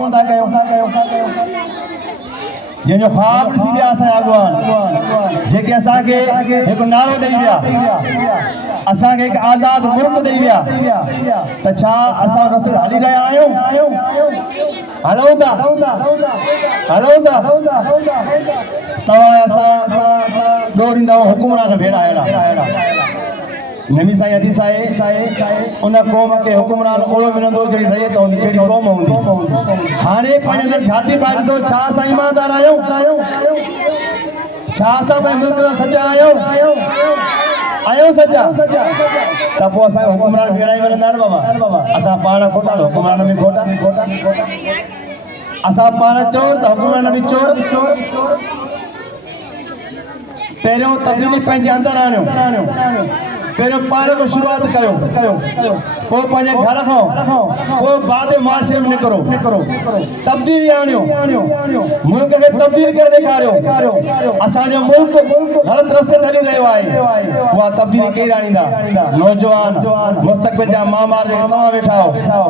कोन था कयो जिन ख्वाब सी विया असां अॻवान जेके असांखे हिकु नारो ॾेई विया असांखे हिकु आज़ाद मुल्क ॾेई विया त छा असां रस्ते हली रहिया आहियूं हलूं था तव्हां असां ॾोरींदा हुकुमरान भेड़ा अहिड़ा नबी साईं हदीस आहे उन क़ौम खे हुकुमरान ओड़ो मिलंदो जहिड़ी रहियत हूंदी जहिड़ी क़ौम हूंदी हाणे पंहिंजे अंदरि छाती पाए ॾिसो छा असां ईमानदार आहियूं छा असां पंहिंजे मुल्क जा सचा आहियूं सचा त पोइ असांखे हुकुमरान भेड़ा ई मिलंदा आहिनि बाबा असां पाण खोटा त हुकुमरान बि खोटा असां पाण चोर त हुकुमरान बि चोर पहिरियों तब्दीली पंहिंजे अंदरि आणियो पहिरियों पाण को शुरूआत कयो पोइ पंहिंजे घर खां पोइ बाद मुआशिरे में निकिरो तब्दीली आणियो मुल्क खे तब्दील करे ॾेखारियो असांजो मुल्क ग़लति रस्ते ते हली रहियो आहे उहा तब्दीली केरु आणींदा नौजवान मुस्तक़बिल जा मामार जेके तव्हां वेठा आहियो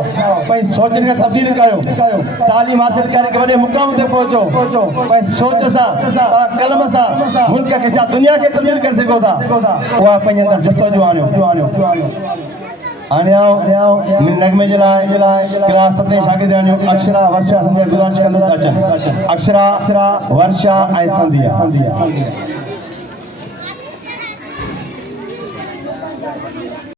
पंहिंजी सोचनि खे तब्दील कयो तालीम हासिल करे वॾे मुक़ाम ते पहुचो पंहिंजी सोच सां कलम सां मुल्क खे छा दुनिया खे तब्दील करे सघो था उहा पंहिंजे अंदरि जुस्तो नगमे जे लाइ क्लास 7 शागिर्द अक्षरा वर्षा संध्या गुज़ारिश कंदो त अचनि अक्षरा वर्षा ऐं संध्या